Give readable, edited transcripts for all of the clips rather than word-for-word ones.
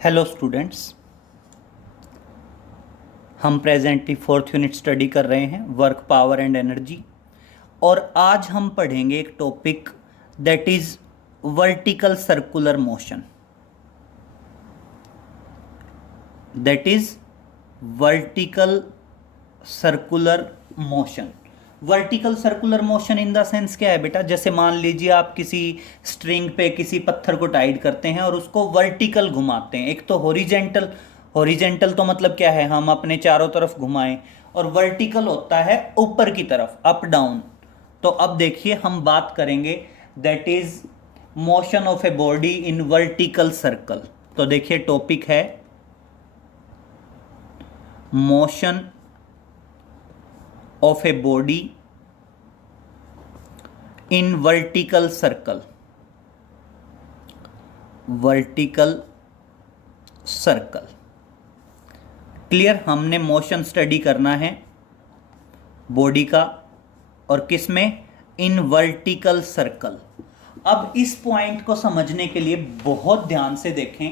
Hello students. हम presently fourth unit study कर रहे हैं वर्क पावर एंड एनर्जी। और आज हम पढ़ेंगे एक topic that is vertical circular motion. That is vertical circular motion. Vertical circular motion in the sense क्या है बेटा, जैसे मान लीजिए आप किसी स्ट्रिंग पे किसी पत्थर को टाइट करते हैं और उसको वर्टिकल घुमाते हैं। एक तो हॉरिजेंटल, हॉरिजेंटल तो मतलब क्या है, हम अपने चारों तरफ घुमाएं, और वर्टिकल होता है ऊपर की तरफ, अप डाउन। तो अब देखिए हम बात करेंगे that is motion of a body in vertical circle. तो देखिए टॉपिक है motion of a body in vertical circle। Vertical circle clear. हमने मोशन स्टडी करना है बॉडी का, और किस में, इन वर्टिकल सर्कल। अब इस पॉइंट को समझने के लिए बहुत ध्यान से देखें।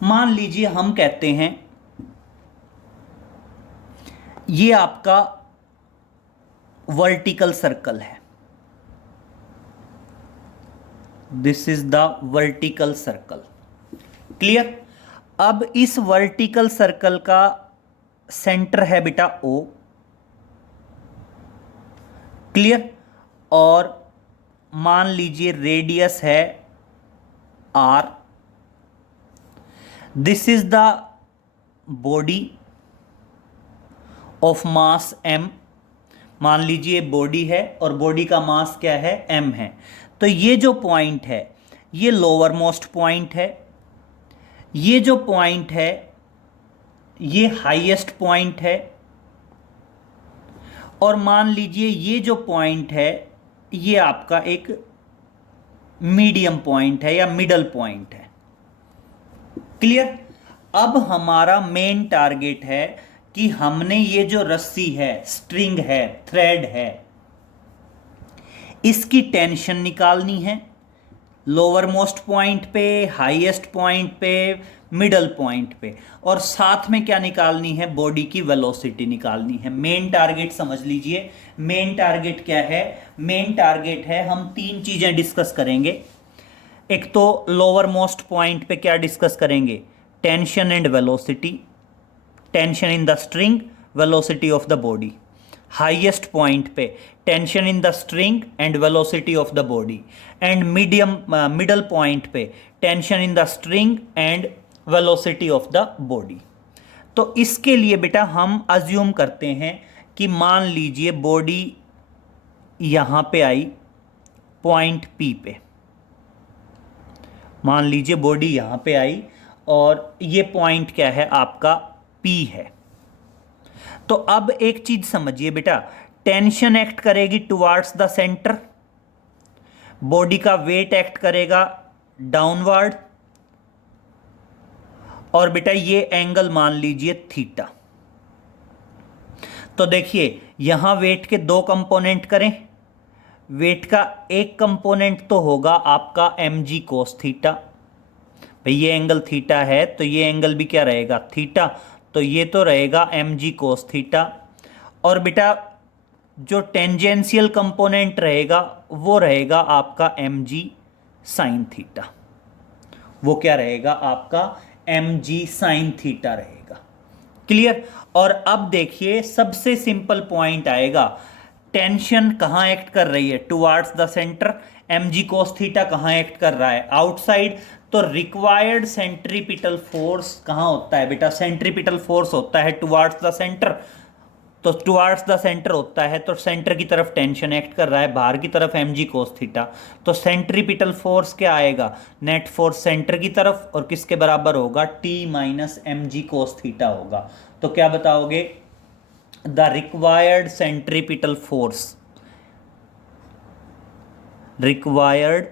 मान लीजिए हम कहते हैं ये आपका वर्टिकल सर्कल है, this is the vertical circle. Clear. अब इस वर्टिकल सर्कल का सेंटर है बेटा ओ। क्लियर। और मान लीजिए रेडियस है r. This is the body of mass m. मान लीजिए बॉडी है और बॉडी का मास क्या है, एम है। तो ये जो पॉइंट है ये लोअर मोस्ट पॉइंट है, ये जो पॉइंट है ये हाईएस्ट पॉइंट है, और मान लीजिए ये जो पॉइंट है ये आपका एक मीडियम पॉइंट है या मिडल पॉइंट है। क्लियर। अब हमारा मेन टारगेट है कि हमने ये जो रस्सी है, स्ट्रिंग है, थ्रेड है, इसकी टेंशन निकालनी है लोअर मोस्ट पॉइंट पे, हाईएस्ट पॉइंट पे, मिडल पॉइंट पे, और साथ में क्या निकालनी है, बॉडी की वेलोसिटी निकालनी है। मेन टारगेट समझ लीजिए। मेन टारगेट क्या है, मेन टारगेट है, हम तीन चीजें डिस्कस करेंगे। एक तो लोअर मोस्ट पॉइंट पे क्या डिस्कस करेंगे, tension and velocity, tension in the string, velocity of the body. Highest point पे tension in the string and velocity of the body, and middle point पे tension in the string and velocity of the body. तो इसके लिए बेटा हम assume करते हैं कि मान लीजिए बॉडी यहां पे आई पॉइंट पी पे। मान लीजिए बॉडी यहां पे आई और ये पॉइंट क्या है आपका, पी है। तो अब एक चीज समझिए बेटा, टेंशन एक्ट करेगी टुवार्ड्स द सेंटर, बॉडी का वेट एक्ट करेगा डाउनवर्ड, और बेटा ये एंगल मान लीजिए थीटा। तो देखिए यहां वेट के दो कंपोनेंट करें। वेट का एक कंपोनेंट तो होगा आपका एम जी कोस थीटा। भाई ये एंगल थीटा है तो ये एंगल भी क्या रहेगा, थीटा। तो ये तो रहेगा एम जी कोस थीटा। और बेटा जो टेंजेंशियल कंपोनेंट रहेगा वो रहेगा आपका एम जी साइन थीटा। वो क्या रहेगा आपका, एम जी साइन थीटा रहेगा। क्लियर। और अब देखिए सबसे सिंपल पॉइंट आएगा, टेंशन कहां एक्ट कर रही है, towards the centre. M ji cos theta कहां एक्ट कर रहा है, आउटसाइड। तो रिक्वायर्ड सेंट्रीपिटल फोर्स कहां होता है बेटा, सेंट्रीपिटल फोर्स होता है टुवार्ड्स द सेंटर। तो टुवार्ड्स द सेंटर होता है तो सेंटर की तरफ टेंशन एक्ट कर रहा है, बाहर की तरफ एम जी कोस थीटा। तो सेंट्रीपिटल फोर्स क्या आएगा, नेट फोर्स सेंटर की तरफ, और किसके बराबर होगा, टी माइनस एम जी कोस थीटा होगा। तो क्या बताओगे, the required centripetal force, required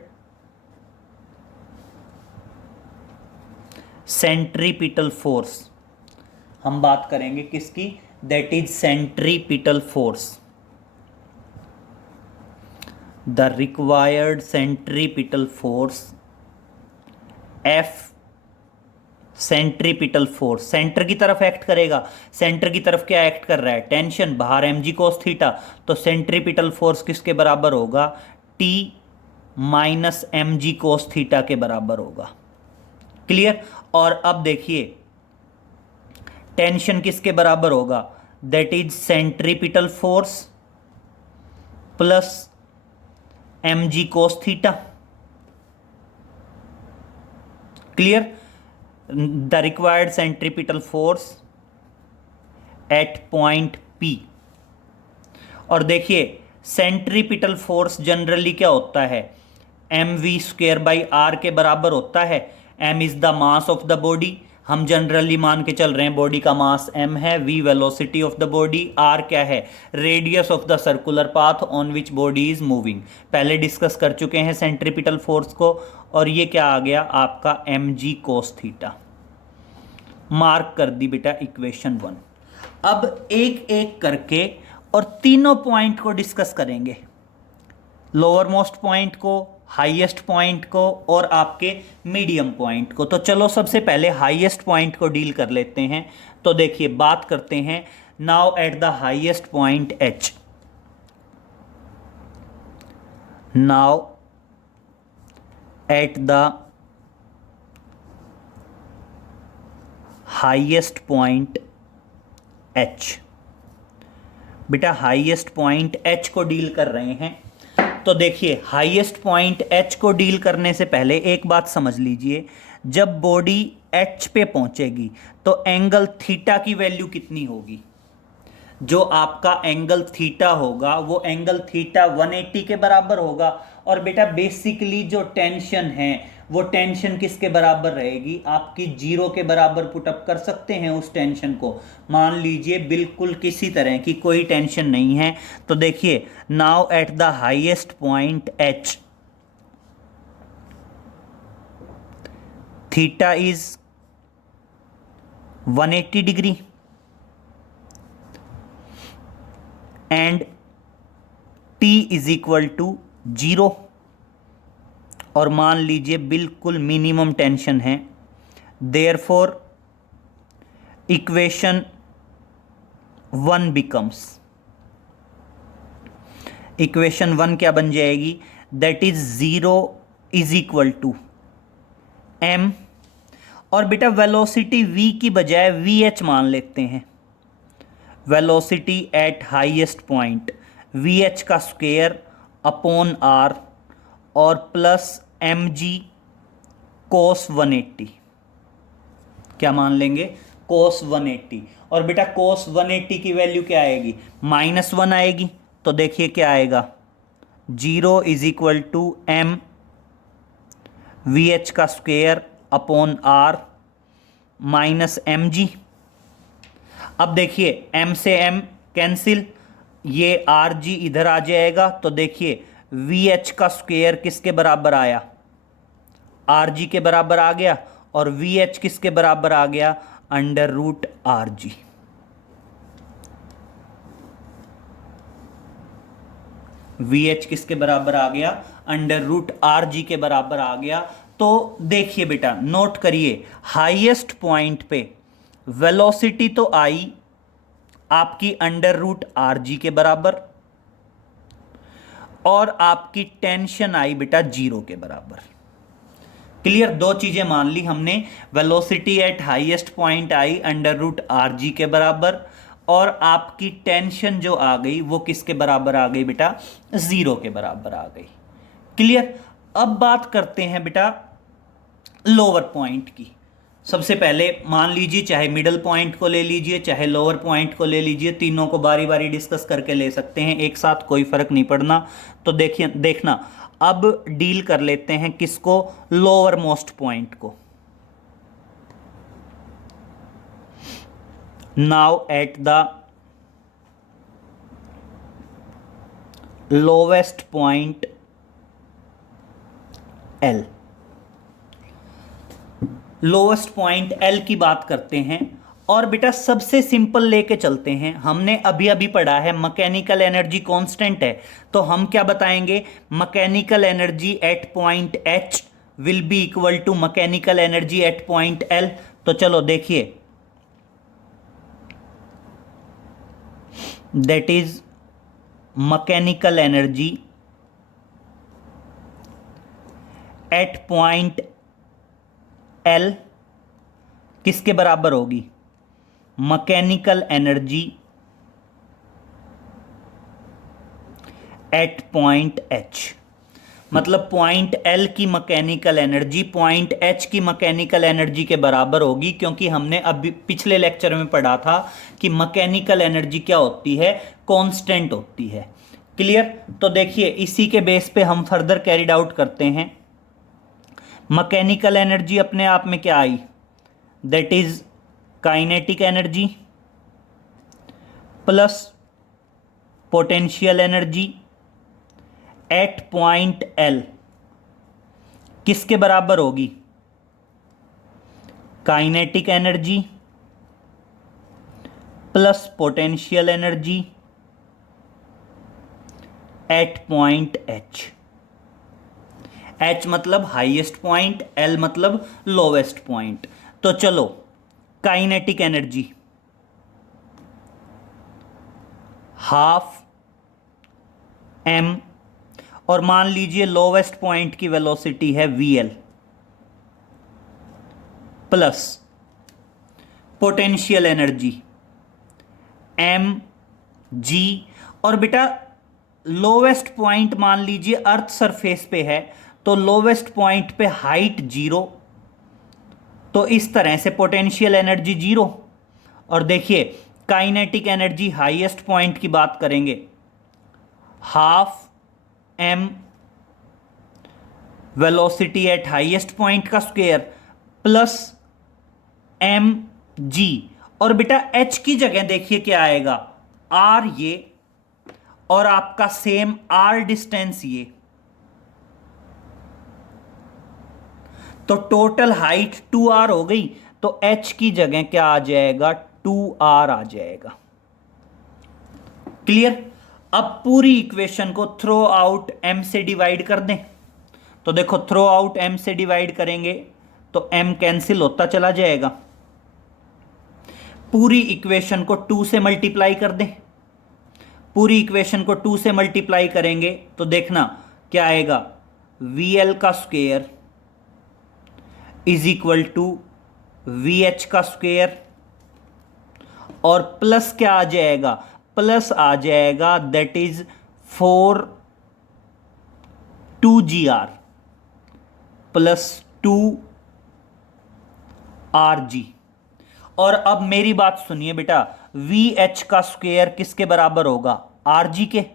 centripetal force, हम बात करेंगे किसकी, that is centripetal force. The required centripetal force f centripetal force centre की तरफ एक्ट करेगा। सेंटर की तरफ क्या एक्ट कर रहा है? टेंशन, बाहर mg cos थीटा। तो सेंट्रीपिटल फोर्स किसके बराबर होगा? T minus mg cos theta के बराबर होगा। क्लियर? और अब देखिए टेंशन किसके बराबर होगा? That is centripetal force plus mg cos theta. Clear? The required centripetal force at point P। और देखिए सेंट्रीपिटल फोर्स जनरली क्या होता है? mv² r के बराबर होता है। m is the mass of the body. हम जनरली मान के चल रहे हैं बॉडी का मास m है, v velocity of the body, r क्या है? Radius of the circular path on which body is moving. पहले डिस्कस कर चुके हैं सेंट्रीपिटल फोर्स को। और ये क्या आ गया आपका? mg cos theta. मार्क कर दी बेटा इक्वेशन 1। अब एक एक करके और तीनों पॉइंट को डिस्कस करेंगे, लोअर मोस्ट पॉइंट को, हाईएस्ट पॉइंट को और आपके मीडियम पॉइंट को। तो चलो सबसे पहले हाईएस्ट पॉइंट को डील कर लेते हैं। तो देखिए बात करते हैं now at the highest point H। Now at the highest point H। बेटा हाईएस्ट पॉइंट H को डील कर रहे हैं। तो देखिए हाईएस्ट पॉइंट H को डील करने से पहले एक बात समझ लीजिए, जब बॉडी H पे पहुंचेगी तो एंगल थीटा की वैल्यू कितनी होगी? जो आपका एंगल थीटा होगा वो एंगल थीटा 180 के बराबर होगा। और बेटा बेसिकली जो टेंशन है वो टेंशन किसके बराबर रहेगी? आपकी 0 के बराबर पुटअप कर सकते हैं उस टेंशन को। मान लीजिए बिल्कुल किसी तरह की कोई टेंशन नहीं है। तो देखिए now at the highest point H theta is 180 degree and T is equal to 0। और मान लीजिए बिल्कुल मिनिमम टेंशन है। देयरफॉर इक्वेशन 1 बिकम्स, इक्वेशन 1 क्या बन जाएगी? That is 0 is equal to m। और बेटा वेलोसिटी v की बजाय vh मान लेते हैं। Velocity at highest point vh का स्क्वायर अपॉन r और प्लस mg cos 180। क्या मान लेंगे? cos 180। और बेटा cos 180 की वैल्यू क्या आएगी? -1 आएगी। तो देखिए क्या आएगा? 0 is equal to m vh का square upon r minus mg। अब देखिए m से m कैंसिल, ये rg इधर आ जाएगा। तो देखिए vh का स्क्वायर किसके बराबर आया? rg के बराबर आ गया। और vh किसके बराबर आ गया? Under root rg। vh किसके बराबर आ गया? अंडर रूट rg के बराबर आ गया। तो देखिए बेटा नोट करिए, हाईएस्ट पॉइंट पे वेलोसिटी तो आई आपकी अंडर रूट rg के बराबर और आपकी टेंशन आई बेटा 0 के बराबर। क्लियर? दो चीजें मान ली हमने, वेलोसिटी एट हाईएस्ट पॉइंट आई अंडर रूट rg के बराबर और आपकी टेंशन जो आ गई वो किसके बराबर आ गई बेटा? 0 के बराबर आ गई। क्लियर? अब बात करते हैं बेटा लोअर पॉइंट की। सबसे पहले मान लीजिए चाहे मिडल पॉइंट को ले लीजिए चाहे लोअर पॉइंट को ले लीजिए, तीनों को बारी बारी डिस्कस करके ले सकते हैं एक साथ, कोई फर्क नहीं पड़ना। तो देखिए देखना अब डील कर लेते हैं किसको? लोअर मोस्ट पॉइंट को। Now at the lowest point L, lowest point L की बात करते हैं। और बेटा सबसे सिंपल लेके चलते हैं, हमने अभी अभी पढ़ा है मैकेनिकल एनर्जी कांस्टेंट है। तो हम क्या बताएंगे? Mechanical energy at point H will be equal to mechanical energy at point L। तो चलो देखिए, that is mechanical energy at point L किसके बराबर होगी? Mechanical energy at point h. मतलब पॉइंट एल की मैकेनिकल एनर्जी पॉइंट एच की mechanical energy के बराबर होगी, क्योंकि हमने अभी पिछले लेक्चर में पढ़ा था कि मैकेनिकल एनर्जी क्या होती है? कांस्टेंट होती है। क्लियर? तो देखिए, इसी के बेस पे हम फर्दर कैरिड आउट करते हैं। मैकेनिकल एनर्जी अपने आप में क्या आई? That is kinetic energy plus potential energy at point L किसके बराबर होगी? Kinetic energy plus potential energy at point H. H मतलब हाईएस्ट पॉइंट, एल मतलब लोवेस्ट पॉइंट। तो चलो, काइनेटिक एनर्जी हाफ एम, और मान लीजिए लोवेस्ट पॉइंट की वेलोसिटी है VL, plus potential energy M जी। और बेटा लोवेस्ट पॉइंट मान लीजिए अर्थ सरफेस पे है, तो लोवेस्ट पॉइंट पे हाइट 0, तो इस तरह से पोटेंशियल एनर्जी 0। और देखिए, काइनेटिक एनर्जी हाईएस्ट पॉइंट की बात करेंगे, half m velocity at highest point का स्क्वायर प्लस एम जी। और बेटा एच की जगह देखिए क्या आएगा? आर ये, और आपका सेम आर डिस्टेंस ये, तो टोटल हाइट 2r हो गई। तो h की जगह क्या आ जाएगा? 2r आ जाएगा। क्लियर? अब पूरी इक्वेशन को थ्रो आउट m से डिवाइड कर दें। तो देखो, थ्रो आउट m से डिवाइड करेंगे तो m कैंसिल होता चला जाएगा। पूरी इक्वेशन को 2 से मल्टीप्लाई कर दें। पूरी इक्वेशन को 2 से मल्टीप्लाई करेंगे तो देखना क्या आएगा? VL का square is equal to VH का स्क्वायर, और प्लस क्या आ जाएगा? प्लस आ जाएगा that is 4 2GR plus 2RG। और अब मेरी बात सुनिए बेटा, VH का स्क्वायर किसके बराबर होगा? RG के।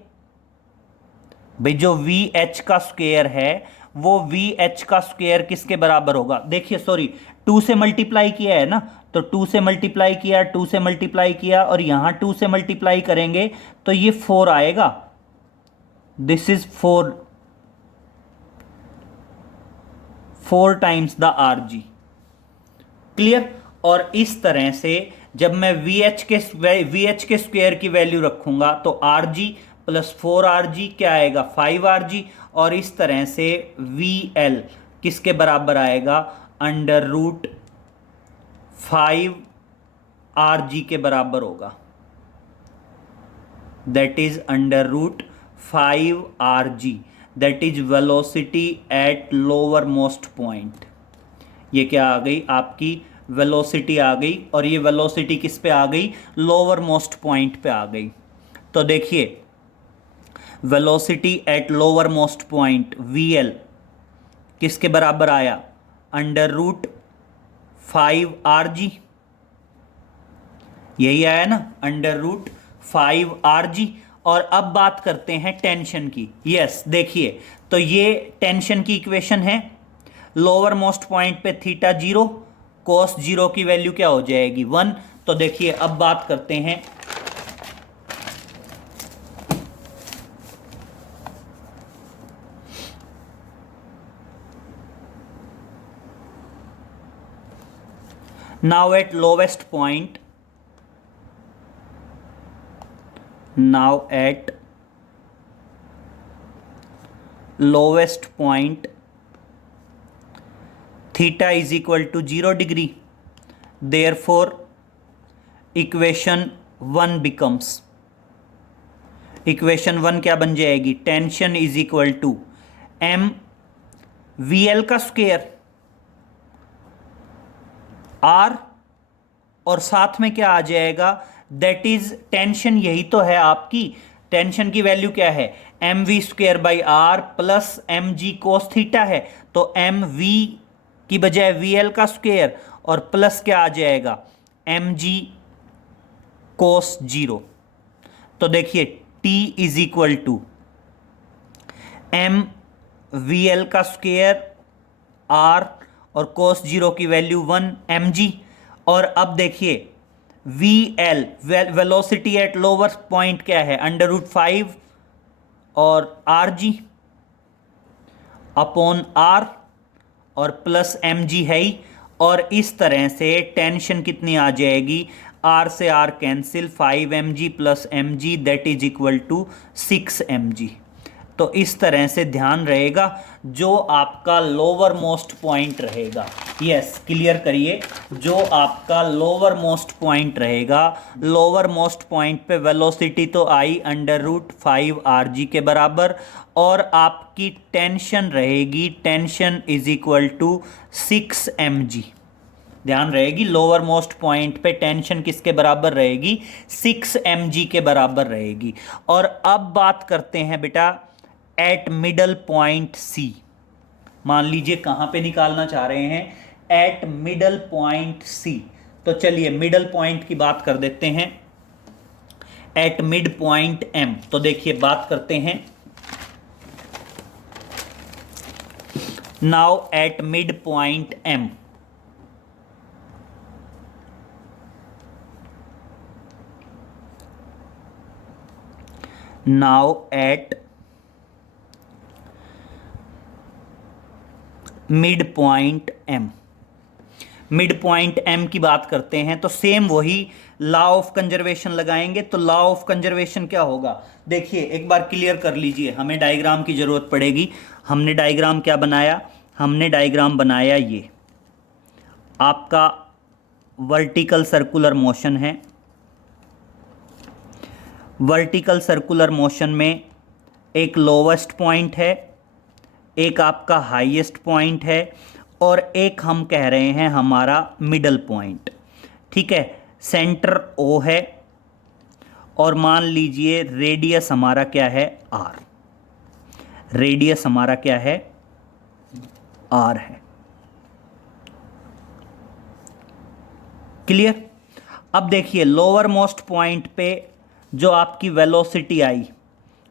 भाई जो VH का स्क्वायर है वो VH का स्क्वायर किसके बराबर होगा? देखिए, सॉरी, 2 से मल्टीप्लाई किया है ना, तो 2 से मल्टीप्लाई किया, 2 से मल्टीप्लाई किया, और यहां 2 से मल्टीप्लाई करेंगे तो ये 4 आएगा। This is 4 times the RG। Clear? और इस तरह से जब मैं VH के स्क्वायर की वैल्यू रखूंगा तो RG प्लस 4RG क्या आएगा? 5RG। और इस तरह से VL किसके बराबर आएगा? अंडर रूट 5RG के बराबर होगा। That is under root 5RG, that is velocity at lower most point. ये क्या आ गई? आपकी वेलोसिटी आ गई, और ये वेलोसिटी किस पे आ गई? लोअर मोस्ट पॉइंट पे आ गई। तो देखिए, velocity at lower most point VL किसके बराबर आया? Under root 5RG। यही आया ना, अंडर रूट 5RG। और अब बात करते हैं टेंशन की। यस, देखिए, तो ये टेंशन की इक्वेशन है। लोअर मोस्ट पॉइंट पे थीटा 0, कोस 0 की वैल्यू क्या हो जाएगी? 1। तो देखिए, अब बात करते हैं now at lowest point, now at lowest point theta is equal to 0 degree, therefore equation 1 becomes, equation 1 क्या बन जाएगी, tension is equal to M V L का स्क्वायर आर, और साथ में क्या आ जाएगा, दैट इज टेंशन, यही तो है आपकी टेंशन की वैल्यू क्या है, M V square by R plus M G cos theta है, तो एम वी की बजाय वी एल का स्क्वायर और प्लस क्या आ जाएगा, एम जी कोस जीरो। तो देखिए T is equal to M V L का स्क्वायर आर और कोस जीरो की वैल्यू 1 एम जी, और अब देखिए V L velocity at lower point क्या है, √5 और आर जी अपॉन आर और प्लस एम जी है ही, और इस तरह से टेंशन कितनी आ जाएगी, आर से R cancel, 5 M G plus M G that is equal to 6 M G. तो इस तरह से ध्यान रहेगा जो आपका लोअर मोस्ट पॉइंट रहेगा, यस क्लियर करिए, जो आपका लोअर मोस्ट पॉइंट रहेगा, लोअर मोस्ट पॉइंट पे वेलोसिटी तो आई √5 आर जी के बराबर, और आपकी टेंशन रहेगी, tension is equal to 6 M G. ध्यान रहेगी लोअर मोस्ट पॉइंट पे टेंशन किसके बराबर रहेगी, 6 एम जी के बराबर रहेगी। और अब बात करते हैं बेटा एट मिडल पॉइंट सी, मान लीजिए कहां पे निकालना चाह रहे हैं, एट मिडल पॉइंट सी। तो चलिए मिडल पॉइंट की बात कर देते हैं, एट मिड पॉइंट एम। तो देखिए बात करते हैं now at mid point M, now at mid point M, mid point M की बात करते हैं तो सेम वही लॉ ऑफ कंजर्वेशन लगाएंगे। तो लॉ ऑफ कंजर्वेशन क्या होगा, देखिए एक बार क्लियर कर लीजिए, हमें डायग्राम की जरूरत पड़ेगी। हमने डायग्राम क्या बनाया, हमने डायग्राम बनाया ये आपका वर्टिकल सर्कुलर मोशन है, वर्टिकल सर्कुलर मोशन में एक लोवेस्ट पॉइंट है, एक आपका हाईएस्ट पॉइंट है, और एक हम कह रहे हैं हमारा मिडल पॉइंट, ठीक है। सेंटर ओ है, और मान लीजिए रेडियस हमारा क्या है, आर, रेडियस हमारा क्या है, आर है, क्लियर। अब देखिए लोअर मोस्ट पॉइंट पे जो आपकी वेलोसिटी आई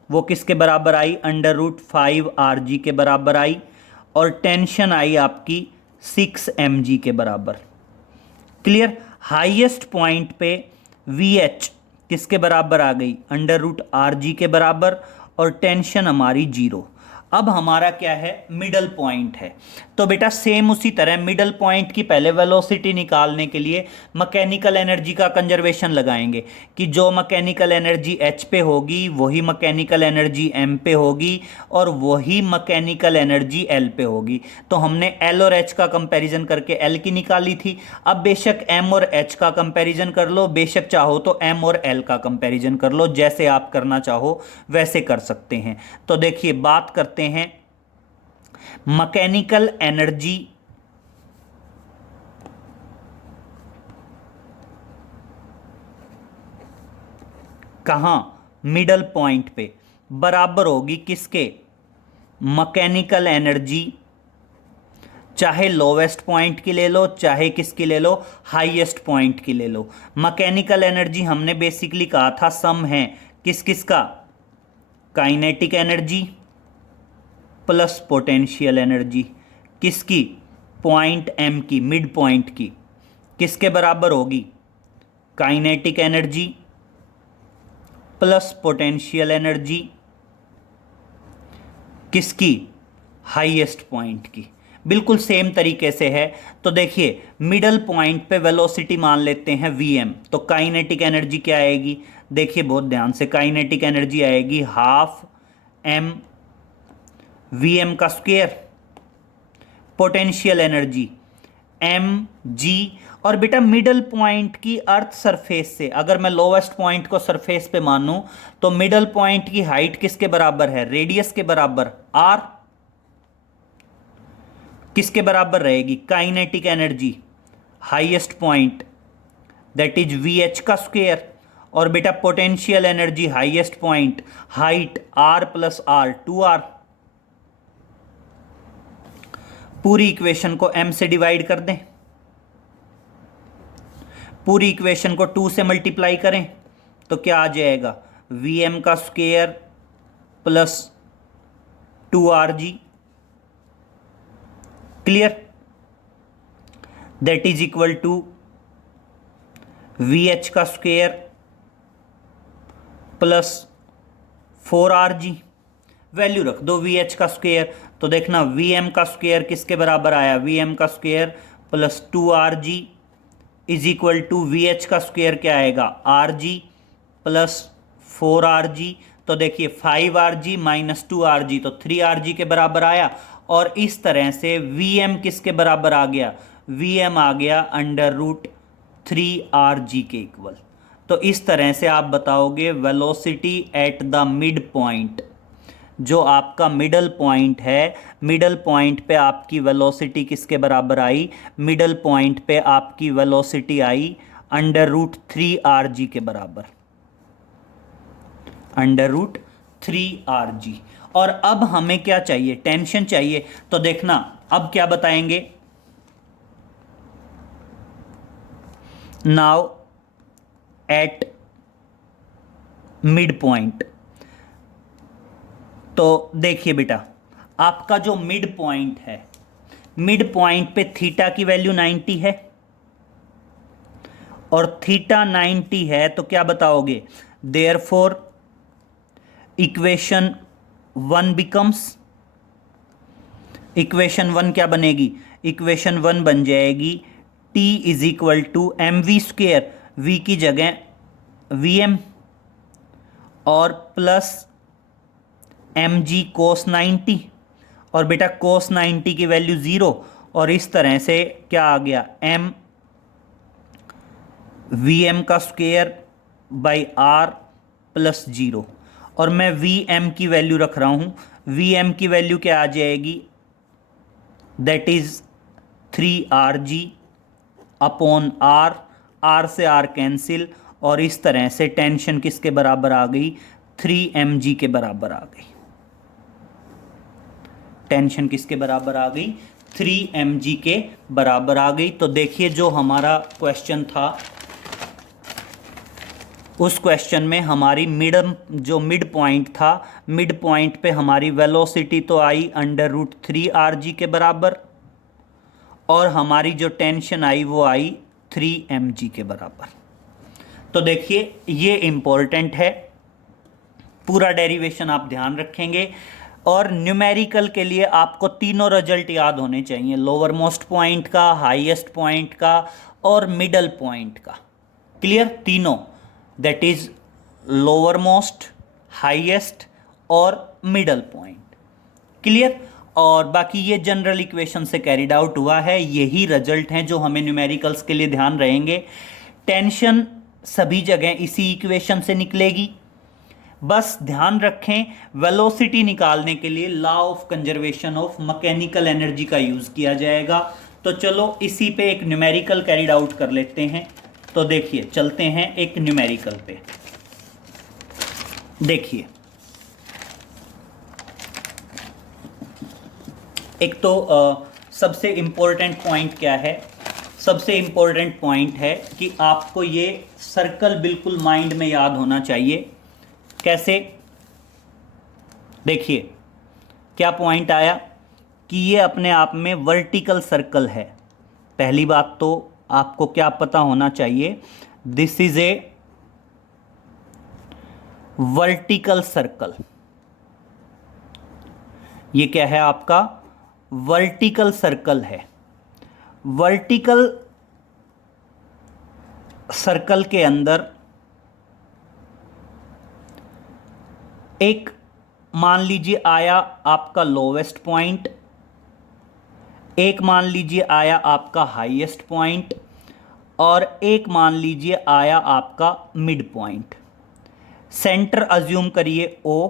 वो किसके बराबर आई, √5 आर जी के बराबर आई, और टेंशन आई आपकी 6 एम जी के बराबर, क्लियर। हाईएस्ट पॉइंट पे वी एच किसके बराबर आ गई, √आर जी के बराबर, और टेंशन हमारी 0। अब हमारा क्या है, मिडल पॉइंट है। तो बेटा सेम उसी तरह मिडल पॉइंट की पहले वेलोसिटी निकालने के लिए मैकेनिकल एनर्जी का कंजर्वेशन लगाएंगे कि जो मैकेनिकल एनर्जी एच पे होगी वही मैकेनिकल एनर्जी एम पे होगी, और वही मैकेनिकल एनर्जी एल पे होगी। तो हमने एल और एच का कंपैरिजन करके एल की निकाली थी। अब बेशक एम और एच का कंपैरिजन कर लो, बेशक चाहो तो एम और एल का कंपैरिजन कर लो, जैसे आप करना चाहो वैसे कर सकते हैं। तो देखिए बात करते हैं मैकेनिकल एनर्जी कहां, मिडल पॉइंट पे बराबर होगी किसके, मैकेनिकल एनर्जी, चाहे लोवेस्ट पॉइंट की ले लो चाहे किसकी ले लो, हाईएस्ट पॉइंट की ले लो। मैकेनिकल एनर्जी हमने बेसिकली कहा था सम है किस किस का, kinetic energy plus potential energy, किसकी, पॉइंट एम की, मिड पॉइंट की, किसके बराबर होगी, kinetic energy plus potential energy, किसकी, हाईएस्ट पॉइंट की। बिल्कुल सेम तरीके से है। तो देखिए मिडल पॉइंट पे वेलोसिटी मान लेते हैं वीएम, तो काइनेटिक एनर्जी क्या आएगी, देखिए बहुत ध्यान से, काइनेटिक एनर्जी आएगी हाफ एम वीएम का स्क्वायर, पोटेंशियल एनर्जी एम जी। और बेटा मिडल पॉइंट की अर्थ सरफेस से, अगर मैं लोवेस्ट पॉइंट को सरफेस पे मानूं तो मिडल पॉइंट की हाइट किसके बराबर है? रेडियस के बराबर, आर। किसके बराबर रहेगी? Kinetic energy highest point, that is V H का स्क्वायर। और बेटा potential energy highest point, height R plus R, 2r। पूरी इक्वेशन को m से डिवाइड कर दें, पूरी इक्वेशन को 2 से मल्टीप्लाई करें तो क्या आ जाएगा? वी एम का square plus 2rg। Clear? That is equal to V H का स्क्वायर प्लस 4rg। वैल्यू रख दो वी एच का स्क्वायर, तो देखना वी एम का स्क्वायर किसके बराबर आया? वी एम का square plus 2rg is equal to V H का स्क्वायर क्या आएगा? rg plus 4rg। तो देखिए 5rg माइनस 2rg तो 3rg के बराबर आया। और इस तरह से Vm किसके बराबर आ गया? Vm आ गया अंडर रूट 3rg के इक्वल। तो इस तरह से आप बताओगे velocity at the mid point, जो आपका मिडल पॉइंट है, मिडल पॉइंट पे आपकी वेलोसिटी किसके बराबर आई? मिडल पॉइंट पे आपकी वेलोसिटी आई अंडर रूट 3rg के बराबर, अंडर रूट 3rg। और अब हमें क्या चाहिए? टेंशन चाहिए। तो देखना अब क्या बताएंगे? नाउ एट मिड पॉइंट, तो देखिए बेटा आपका जो मिड पॉइंट है, मिड पॉइंट पे थीटा की वैल्यू 90 है और थीटा 90 है, तो क्या बताओगे? देयरफॉर इक्वेशन 1 बिकम्स, इक्वेशन 1 क्या बनेगी? इक्वेशन 1 बन जाएगी T is equal to M V square, V की जगह Vm और प्लस एम जी कोस 90। और बेटा कोस 90 की वैल्यू 0, और इस तरह से क्या आ गया? m वी एम का स्क्वेयर बाई आर प्लस 0। और मैं वी एम की वैल्यू रख रहा हूँ, वी एम की वैल्यू क्या आ जाएगी? That is 3rg upon R, R से आर कैंसिल, और इस तरह से टेंशन किसके बराबर आ गई? 3mg के बराबर आ गई। टेंशन किसके बराबर आ गई? 3mg के बराबर आ गई। तो देखिए जो हमारा क्वेश्चन था, उस क्वेश्चन में हमारी जो मिड पॉइंट था, मिड पॉइंट पे हमारी वेलोसिटी तो आई अंडर रूट 3rg के बराबर, और हमारी जो टेंशन आई वो आई 3mg के बराबर। तो देखिए ये इम्पोर्टेंट है, पूरा डेरिवेशन आप ध्यान रखेंगे। और न्यूमेरिकल के लिए आपको तीनों रिजल्ट याद होने चाहिए, लोअर मोस्ट पॉइंट का, हाईएस्ट पॉइंट का और मिडल पॉइंट का। क्लियर? तीनों, that is lower most, highest और मिडल पॉइंट। क्लियर? और बाकी ये जनरल इक्वेशन से कैरिड आउट हुआ है, यही रिजल्ट हैं जो हमें न्यूमेरिकल्स के लिए ध्यान रहेंगे। टेंशन सभी जगह इसी इक्वेशन से निकलेगी। बस ध्यान रखें वेलोसिटी निकालने के लिए law of conservation of mechanical energy का यूज किया जाएगा। तो चलो इसी पे एक न्यूमेरिकल कैरिड आउट कर लेते हैं। तो देखिए चलते हैं एक न्यूमेरिकल पे। देखिए एक तो सबसे इंपॉर्टेंट पॉइंट क्या है? सबसे इंपॉर्टेंट पॉइंट है कि आपको ये सर्कल बिल्कुल माइंड में याद होना चाहिए। कैसे? देखिए क्या पॉइंट आया कि ये अपने आप में वर्टिकल सर्कल है। पहली बात तो आपको क्या पता होना चाहिए? This is a vertical circle. ये क्या है? आपका वर्टिकल सर्कल है। वर्टिकल सर्कल के अंदर एक मान लीजिए आया आपका लोवेस्ट पॉइंट, एक मान लीजिए आया आपका हाईएस्ट पॉइंट और एक मान लीजिए आया आपका मिड पॉइंट। सेंटर अज्यूम करिए O,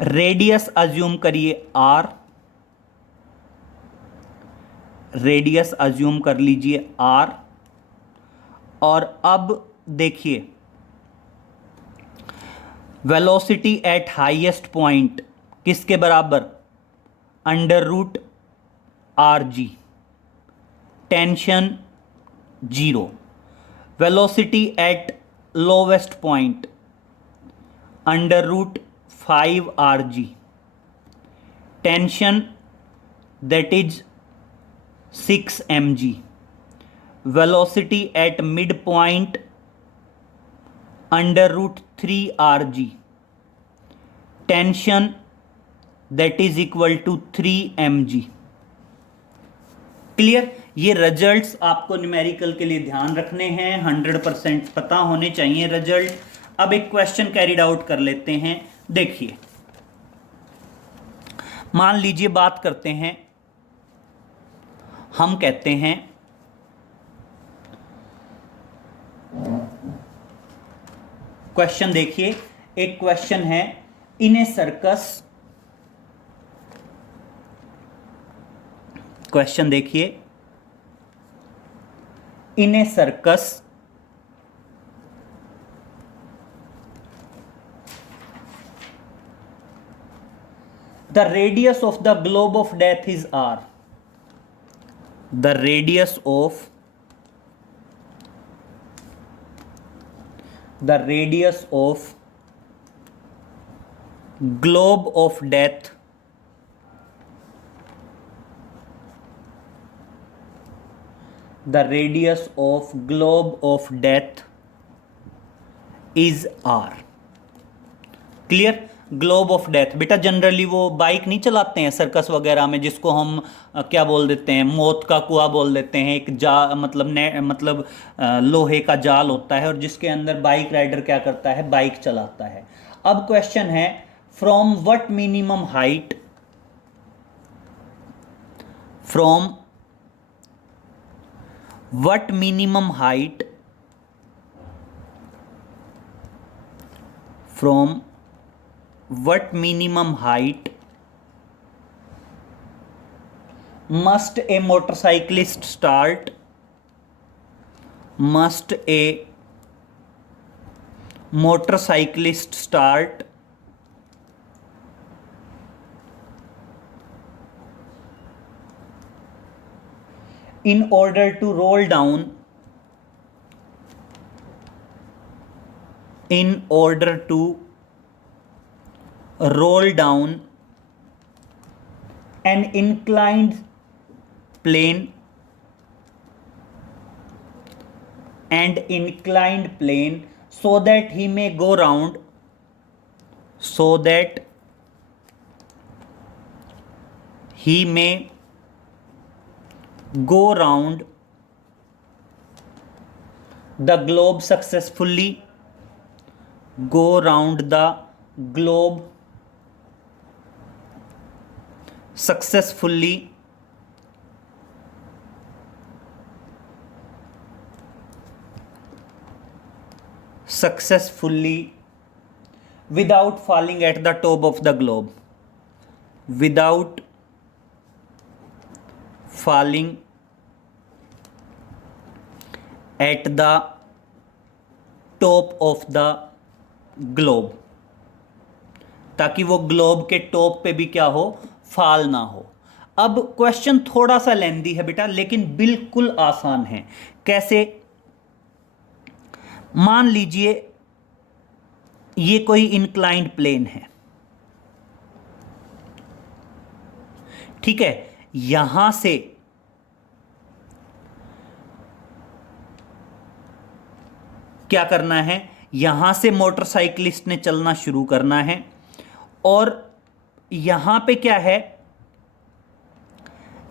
रेडियस अज्यूम करिए R, रेडियस अज्यूम कर लीजिए R। और अब देखिए वेलोसिटी एट हाईएस्ट पॉइंट किसके बराबर, under root R G, tension 0। Velocity at lowest point under root 5 R G, tension that is 6 M G. Velocity at mid point under root 3 R G, tension that is equal to 3 M G. Clear? ये results आपको numerical के लिए ध्यान रखने हैं, 100% पता होने चाहिए रिजल्ट। अब एक क्वेश्चन कैरिड आउट कर लेते हैं। देखिए मान लीजिए बात करते हैं, हम कहते हैं क्वेश्चन देखिए, एक क्वेश्चन है इन ए सर्कस, क्वेश्चन देखिए, in a circus the radius of the globe of death is R, the radius of globe of death is R। Clear? Globe of death बेटा जनरली वो बाइक नहीं चलाते हैं circus वगैरह में, जिसको हम क्या बोल देते हैं, मौत का कुआं बोल देते हैं। एक मतलब लोहे का जाल होता है और जिसके अंदर बाइक राइडर क्या करता है, बाइक चलाता है। अब क्वेश्चन है from what minimum height, from what minimum height, from what minimum height must a motorcyclist start, in order to roll down, an inclined plane so that he may go round, the globe successfully, go round the globe successfully without falling at the top of the globe, without falling at the top of the globe, ताकि वो globe के top पे भी क्या हो, फाल ना हो। अब क्वेश्चन थोड़ा सा लेंदी है बेटा, लेकिन बिल्कुल आसान है। कैसे? मान लीजिए ये कोई इंक्लाइंड प्लेन है, ठीक है। यहां से क्या करना है, यहां से मोटरसाइकिलिस्ट ने चलना शुरू करना है और यहां पे क्या है,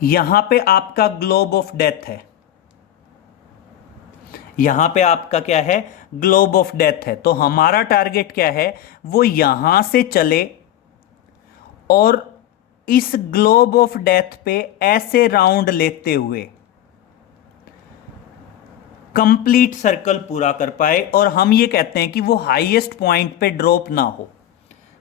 यहां पे आपका ग्लोब ऑफ डेथ है, यहां पे आपका क्या है, ग्लोब ऑफ डेथ है। तो हमारा टारगेट क्या है, वो यहां से चले और इस ग्लोब ऑफ डेथ पे ऐसे राउंड लेते हुए कंप्लीट सर्कल पूरा कर पाए, और हम ये कहते हैं कि वो हाईएस्ट पॉइंट पे ड्रॉप ना हो।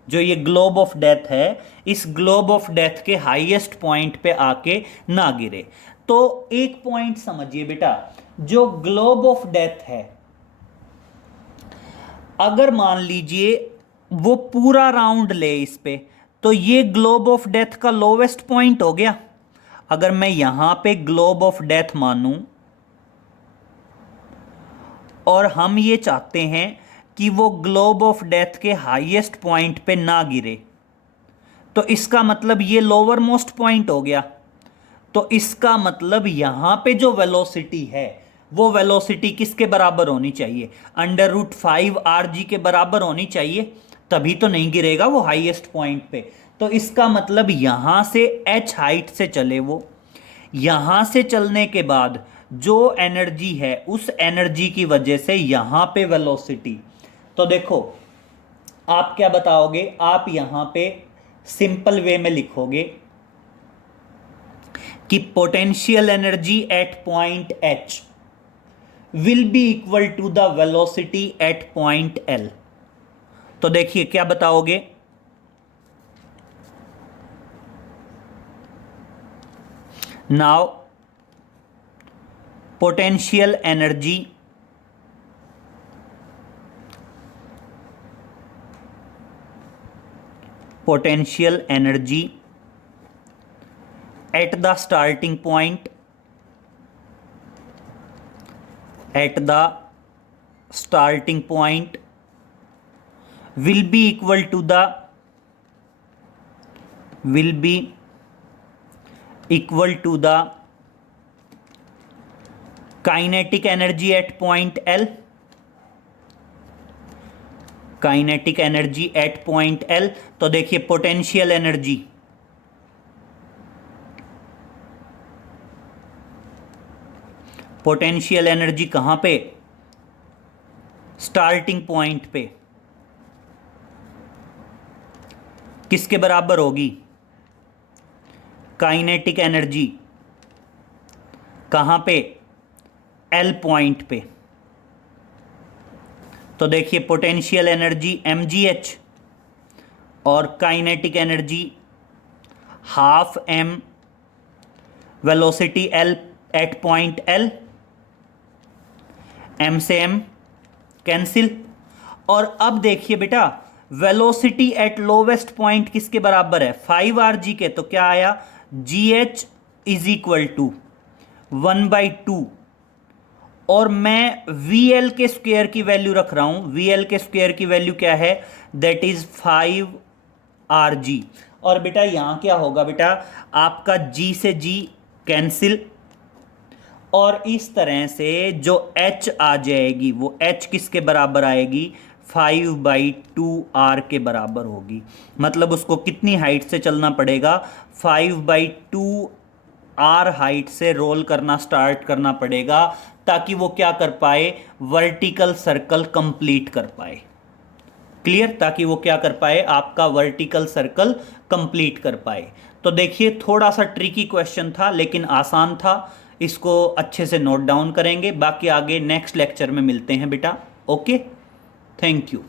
जो ये ग्लोब ऑफ डेथ है, इस ग्लोब ऑफ डेथ के हाईएस्ट पॉइंट पे आके ना गिरे। तो एक पॉइंट समझिए बेटा, जो ग्लोब ऑफ डेथ है, अगर मान लीजिए वो पूरा राउंड ले इस पे, तो ये ग्लोब ऑफ डेथ का लोवेस्ट पॉइंट हो गया। अगर मैं यहां पे ग्लोब ऑफ डेथ मानूं और हम ये चाहते हैं कि वो ग्लोब ऑफ डेथ के हाईएस्ट पॉइंट पे ना गिरे, तो इसका मतलब ये लोअर मोस्ट पॉइंट हो गया। तो इसका मतलब यहां पे जो वेलोसिटी है, वो वेलोसिटी किसके बराबर होनी चाहिए? √5 rg के बराबर होनी चाहिए, तभी तो नहीं गिरेगा वो हाईएस्ट पॉइंट पे। तो इसका मतलब यहां से h हाइट से चले वो, यहां से चलने के बाद जो एनर्जी है, उस एनर्जी की वजह से यहां पे वेलोसिटी। तो देखो आप क्या बताओगे, आप यहां पे सिंपल वे में लिखोगे कि potential energy at point H will be equal to the velocity at point L। तो देखिए क्या बताओगे, now potential energy at the starting point will be equal to the kinetic energy at point L। Kinetic energy at point L। तो देखिए potential energy कहां पे? Starting point पे। किसके बराबर होगी? काइनेटिक एनर्जी कहां पे? L पॉइंट पे। तो देखिए पोटेंशियल एनर्जी mgh और kinetic energy ½ m, velocity L at point L, m से m कैंसिल। और अब देखिए बेटा, वेलोसिटी एट लोवेस्ट पॉइंट किसके बराबर है? 5 rg के। तो क्या आया? gh इज इक्वल टू 1/2, और मैं VL के स्क्वायर की वैल्यू रख रहा हूं। VL के स्क्वायर की वैल्यू क्या है? That is 5 rg। और बेटा यहां क्या होगा बेटा, आपका G से G कैंसिल, और इस तरह से जो H आ जाएगी, वो H किसके बराबर आएगी? 5/2 r के बराबर होगी। मतलब उसको कितनी हाइट से चलना पड़ेगा? 5/2 r हाइट से रोल करना स्टार्ट करना पड़ेगा, ताकि वो क्या कर पाए? वर्टिकल सर्कल कंप्लीट कर पाए। क्लियर? ताकि वो क्या कर पाए? आपका वर्टिकल सर्कल कंप्लीट कर पाए। तो देखिए थोड़ा सा ट्रिकी क्वेश्चन था, लेकिन आसान था। इसको अच्छे से नोट डाउन करेंगे, बाकी आगे नेक्स्ट लेक्चर में मिलते हैं बेटा। Okay, thank you.